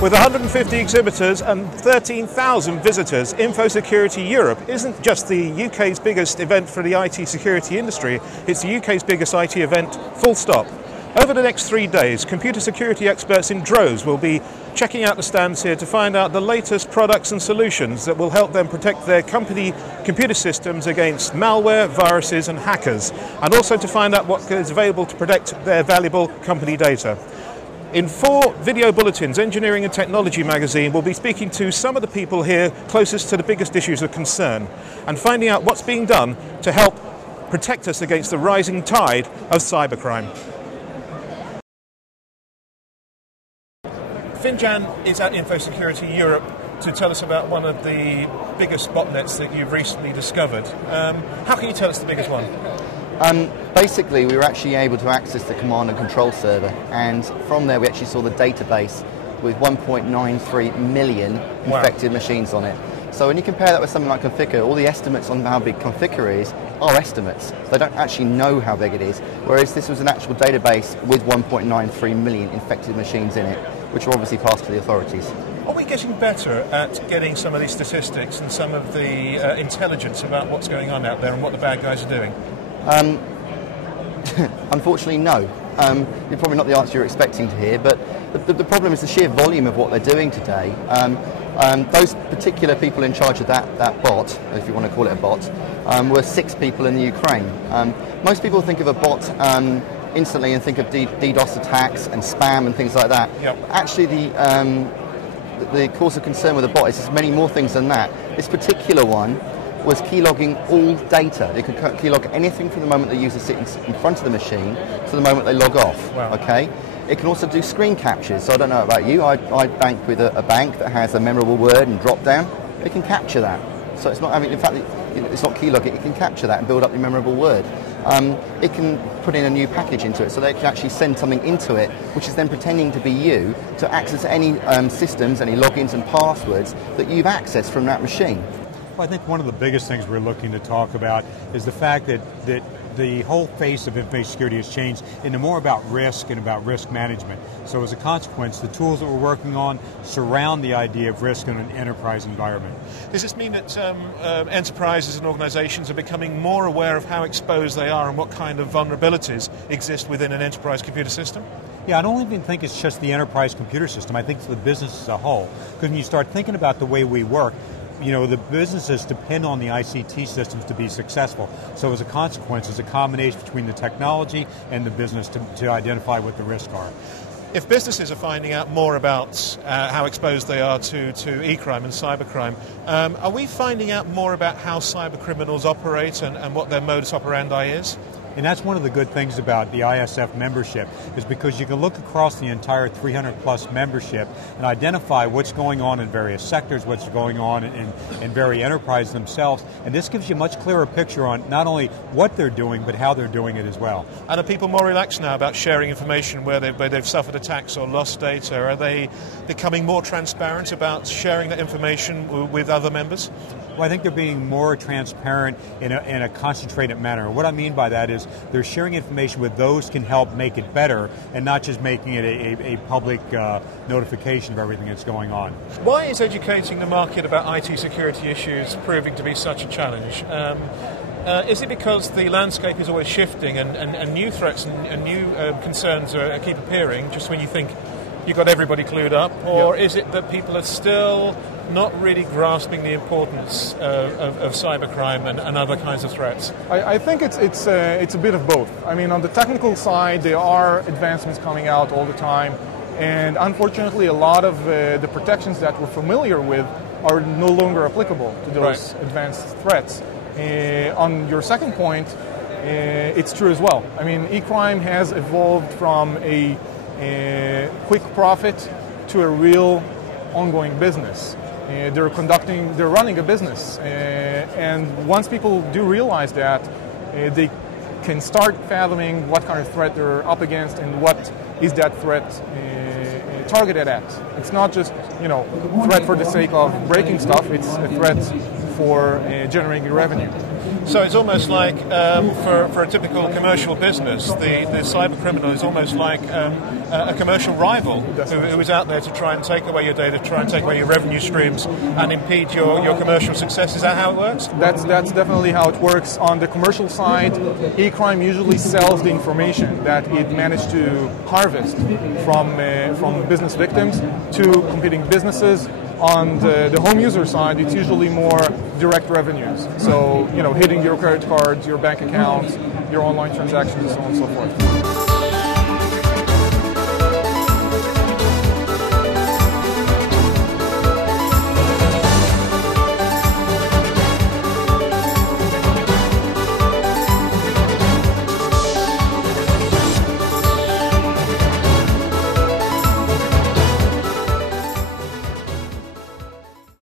With 150 exhibitors and 13,000 visitors, InfoSecurity Europe isn't just the UK's biggest event for the IT security industry, it's the UK's biggest IT event, full stop. Over the next 3 days, computer security experts in droves will be checking out the stands here to find out the latest products and solutions that will help them protect their company computer systems against malware, viruses and hackers, and also to find out what is available to protect their valuable company data. In 4 video bulletins, Engineering and Technology magazine will be speaking to some of the people here closest to the biggest issues of concern and finding out what's being done to help protect us against the rising tide of cybercrime. Finjan is at InfoSecurity Europe to tell us about one of the biggest botnets that you've recently discovered. How can you tell us the biggest one? Basically, we were actually able to access the command and control server, and from there we actually saw the database with 1.93 million infected machines on it. So when you compare that with something like Configure, all the estimates on how big Configure is are estimates. They don't actually know how big it is, whereas this was an actual database with 1.93 million infected machines in it, which were obviously passed to the authorities. Are we getting better at getting some of these statistics and some of the intelligence about what's going on out there and what the bad guys are doing? Unfortunately, no. You're probably not the answer you're expecting to hear, but the problem is the sheer volume of what they're doing today. Those particular people in charge of that bot, if you want to call it a bot, were 6 people in the Ukraine. Most people think of a bot instantly and think of DDoS attacks and spam and things like that. Yep. Actually, the cause of concern with the bot is there's many more things than that. This particular one was keylogging all data. It could keylog anything from the moment the user sits in front of the machine to the moment they log off. Wow. Okay. It can also do screen captures. So I don't know about you, I bank with a bank that has a memorable word and drop down. It can capture that. So it's not, in fact, it's not keylogging, it can capture that and build up your memorable word. It can put in a new package into it, so they can actually send something into it, which is then pretending to be you, to access any systems, any logins and passwords that you've accessed from that machine. Well, I think one of the biggest things we're looking to talk about is the fact that the whole face of information security has changed into more about risk and about risk management. So as a consequence, the tools that we're working on surround the idea of risk in an enterprise environment. Does this mean that enterprises and organizations are becoming more aware of how exposed they are and what kind of vulnerabilities exist within an enterprise computer system? Yeah, I don't even think it's just the enterprise computer system. I think it's the business as a whole. Because when you start thinking about the way we work, you know, the businesses depend on the ICT systems to be successful. So as a consequence, it's a combination between the technology and the business to identify what the risks are. If businesses are finding out more about how exposed they are to e-crime and cybercrime, are we finding out more about how cybercriminals operate and what their modus operandi is? And that's one of the good things about the ISF membership, is because you can look across the entire 300-plus membership and identify what's going on in various sectors, what's going on in various enterprises themselves, and this gives you a much clearer picture on not only what they're doing, but how they're doing it as well. And are people more relaxed now about sharing information where they've suffered attacks or lost data? Are they becoming more transparent about sharing that information with other members? Well, I think they're being more transparent in a concentrated manner. What I mean by that is they're sharing information with those who can help make it better and not just making it a public notification of everything that's going on. Why is educating the market about IT security issues proving to be such a challenge? Is it because the landscape is always shifting and new threats and new concerns keep appearing just when you think you've got everybody clued up? Or is it that people are still not really grasping the importance of cybercrime and other kinds of threats? I think it's a bit of both. I mean, on the technical side, there are advancements coming out all the time, and unfortunately, a lot of the protections that we're familiar with are no longer applicable to those advanced threats. On your second point, it's true as well. I mean, e-crime has evolved from a quick profit to a real ongoing business. They're running a business, and once people do realize that, they can start fathoming what kind of threat they're up against and what is that threat targeted at. It's not just, threat for the sake of breaking stuff, it's a threat for generating revenue. So it's almost like, for a typical commercial business, the cybercriminal is almost like a commercial rival who is out there to try and take away your data, try and take away your revenue streams, and impede your commercial success. Is that how it works? That's definitely how it works. On the commercial side, e-crime usually sells the information that it managed to harvest from business victims to competing businesses. On the home user side, it's usually more direct revenues. So, hitting your credit cards, your bank accounts, your online transactions, and so on and so forth.